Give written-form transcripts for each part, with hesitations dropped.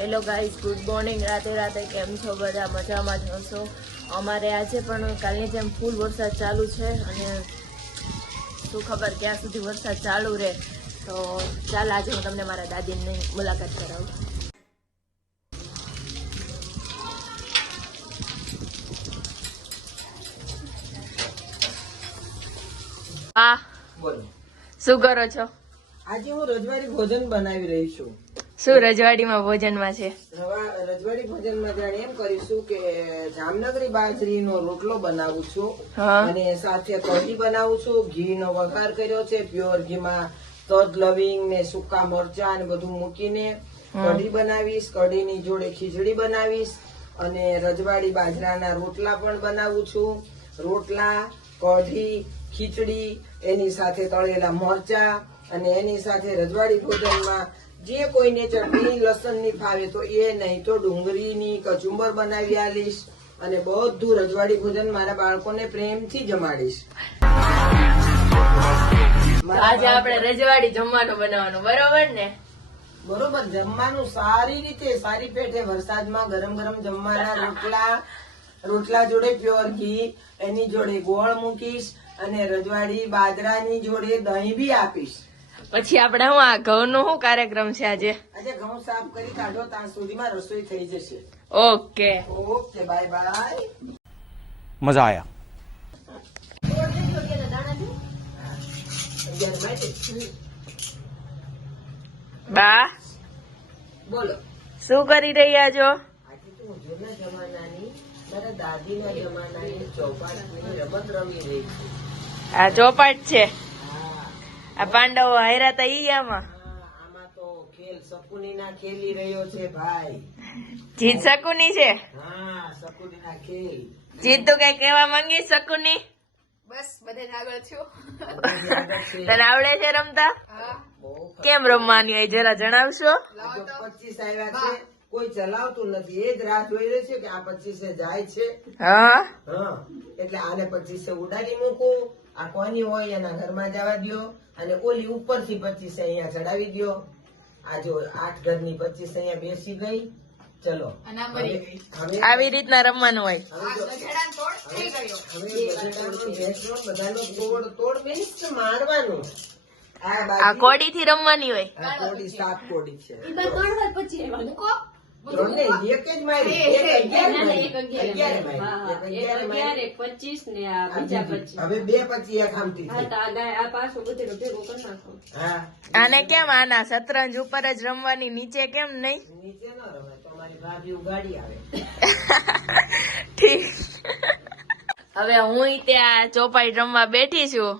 Hello guys, good morning. રાતે કેમ છો બધા? મજામાં જ હશો. અમારે આજે પણ કાલની જેમ ફૂલ વરસાદ ચાલુ છે અને શું ખબર ક્યાં સુધી વરસાદ ચાલુ રહે. તો ચાલ આજે હું તમને મારા દાદીની મુલાકાત કરાવું. હા બોલો. શું કરો છો? આજે હું રજવાડી ભોજન બનાવી રહી છું. શું રજવાડીમાં ભોજનમાં છે? રજવાડી ભોજનમાં જાણે એમ કરીશું કે જામનગરી બાજરીનો રોટલો બનાવું છું અને સાથે કઢી બનાવું છું. ઘીનો વઘાર કર્યો છે, પ્યોર ઘીમાં તજ, લવિંગ ને સૂકા મરચા ને બધું મૂકીને કઢી બનાવીશ. કઢીની જોડે ખીચડી બનાવીશ અને રજવાડી બાજરાના રોટલા પણ બનાવું છું. રોટલા, કઢી, ખીચડી, એની સાથે તળેલા મરચા અને એની સાથે રજવાડી ભોજનમાં જે કોઈને ચટણી લસણ ની ફાવે તો એ, નહીં તો ડુંગળીની કચુંબર બનાવી આલીશ અને બધું રજવાડી ભોજન મારા બાળકોને પ્રેમથી જમાડીશ. આજે આપણે રજવાડી જમવાનું બનાવવાનું, બરોબર ને? બરોબર. જમવાનું સારી રીતે, સારી પેટે વરસાદમાં ગરમ ગરમ જમવાના રોટલા જોડે પ્યોર ઘી, એની જોડે ગોળ મૂકીશ અને રજવાડી બાજરાની જોડે દહીં બી આપીશ. પછી આપણે હું આ ઘઉંનો શું કાર્યક્રમ છે આજે? આજે ઘઉં સાફ કરી કાઢો ત્યાં સુધીમાં રસોઈ થઈ જશે. Okay okay, bye bye. મજા આયા. બા, બોલો. શું કરી રહ્યા છો? આજે તો હું જૂના જમાનાની, મારા દાદીના જમાનાની ચોપાટની રમત રમી રહી છું. આ ચોપાટ છે. હા, આ પાંડવો હાર્યા તા ઈ આમાં આમાં તો ખેલ શકુનીના ખેલી રહ્યો છે ભાઈ. જીત શકુની છે. હા, શકુનીના ખેલ. જીત તો કઈ કહેવા માંગી શકુની? બસ બધે આગળ છું. તને આવડે છે રમતા? કેમ રમવાની હોય જરા જણાવશો? 25 આવ્યા છે, કોઈ ચલાવતું નથી. એ જ રાહ જોઈ રહ્યો છે કે આ 25 જાય છે. હા, હા, એટલે આને 25 ઉડાડી મૂકું. આ કોની હોય એના ઘરમાં જવા દ્યો અને ઓલી ઉપરથી 25 અહીંયા ચડાવી દ્યો. આ જો 8 ઘરની 25 અહીંયા બેસી ગઈ. ચલો, આવી રીતના રમવાનું હોય. બધાનો તોડ means કે મારવાનું. આ કોડી થી રમવાની હોય. આ કોડી 7 કોડી છે. પછી ત્રણને એક જ મારી. એક 11 મારી. 25 ને આ બીજા 25. હવે 2 25 એક આમથી થઈ. આ પાછું બધું ભેગું કરી નાખો. હા, આને કેમ આના શતરંજ ઉપર જ રમવાની, નીચે કેમ નહીં? નીચે ન રમાય તો અમારી ભાભી ઉગાડી આવે. ઠીક. હવે હું ત્યાં ચોપાઈ રમવા બેઠી છું.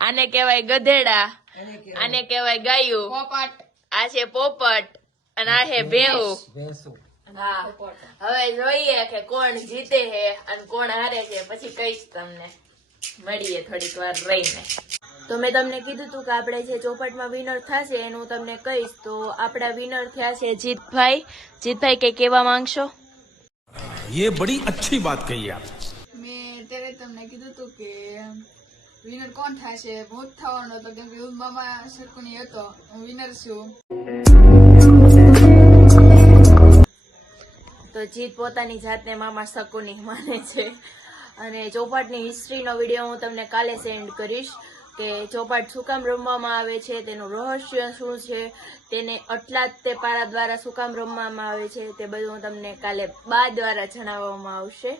આને કહેવાય ગધેડા, આને કહેવાય ગાયું, આ છે પોપટ અને આ છે ભેહું. ભેંસું. હા, હવે જોઈએ કે કોણ જીતે છે અને કોણ હારે છે, પછી કહીશ તમને. મળીએ થોડીક વાર રહીને. તો મેં તમને કીધું તું કે આપણે જે ચોપાટમાં વિનર થશે એનું હું તમને કહીશ. તો આપણા વિનર થયા છે જીતભાઈ. જીતભાઈ કઈ કહેવા માંગશો? ये बड़ी अच्छी बात कही आप. મેં ત્યારે તમને કીધું હતું કે વિનર કોણ થશે, હું જ થવાનો હતો કેમ કે મામા શકુની હતો. હું વિનર છું. તો જીત પોતાની જાતને મામા શકુની માને છે. અને ચોપાટની હિસ્ટ્રીનો વિડીયો હું તમને કાલે સેન્ડ કરીશ કે ચોપાટ શું કામ રમવામાં આવે છે, તેનું રહસ્ય શું છે, તેને આટલા જ તે પારા દ્વારા શું કામ રમવામાં આવે છે, તે બધું હું તમને કાલે બા દ્વારા જણાવવામાં આવશે.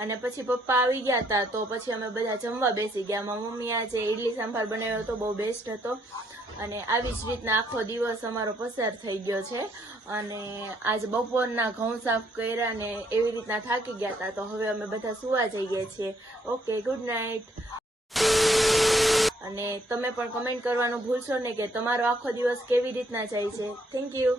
અને પછી પપ્પા આવી ગયા હતા તો પછી અમે બધા જમવા બેસી ગયા. મારી મમ્મી આજે ઇડલી સાંભાર બનાવ્યો હતો, બહુ બેસ્ટ હતો. અને આવી જ રીતના આખો દિવસ અમારો પસાર થઈ ગયો છે. અને આજ બપોરના ઘઉં સાફ કર્યા અને એવી રીતના થાકી ગયા હતા. તો હવે અમે બધા સુવા જઈએ છીએ. Okay, good night. અને તમે પણ કમેન્ટ કરવાનું ભૂલશો નહીં કે તમારો આખો દિવસ કેવી રીતના જાય છે. Thank you.